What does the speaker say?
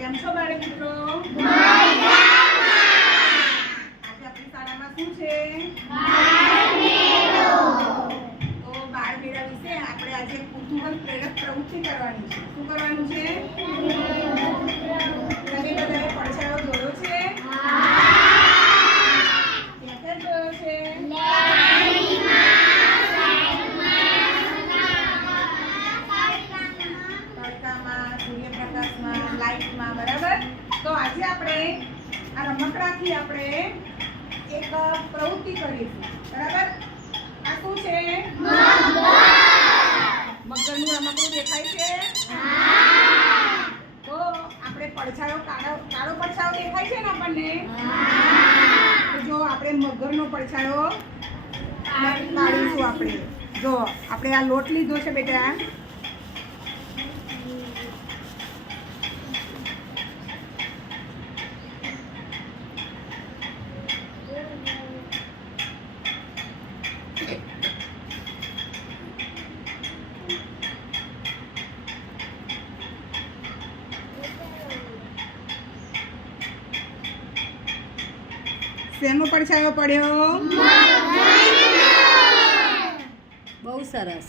કેમ છો બાળક મિત્રો? આજે આપણી શાળામાં શું છે? તો બાળ મેળા વિશે આપણે આજે કુતૂહલ પ્રેરક પ્રવૃત્તિ કરવાની છે. શું કરવાનું છે? તમે બધાએ પડછાયો જોયો છે? ક્યાં જોયો છે? સૂર્યપ્રકાશમાં, લાઇટમાં, બરાબર. તો આજે આપણે આ રમકડાથી આપણે એક પ્રવૃત્તિ કરીશું, બરાબર. આ શું છે? મગરનું રમકડું દેખાય છે? તો આપણે પડછાયો કાળો પડછાયો દેખાય છે ને આપણને? તો જો આપણે મગરનો પડછાયો કાઢીશું. આપણે જો આપણે આ લોટ લીધો છે બેટા, શેનો પડછાયો પડ્યો? બહુ સરસ.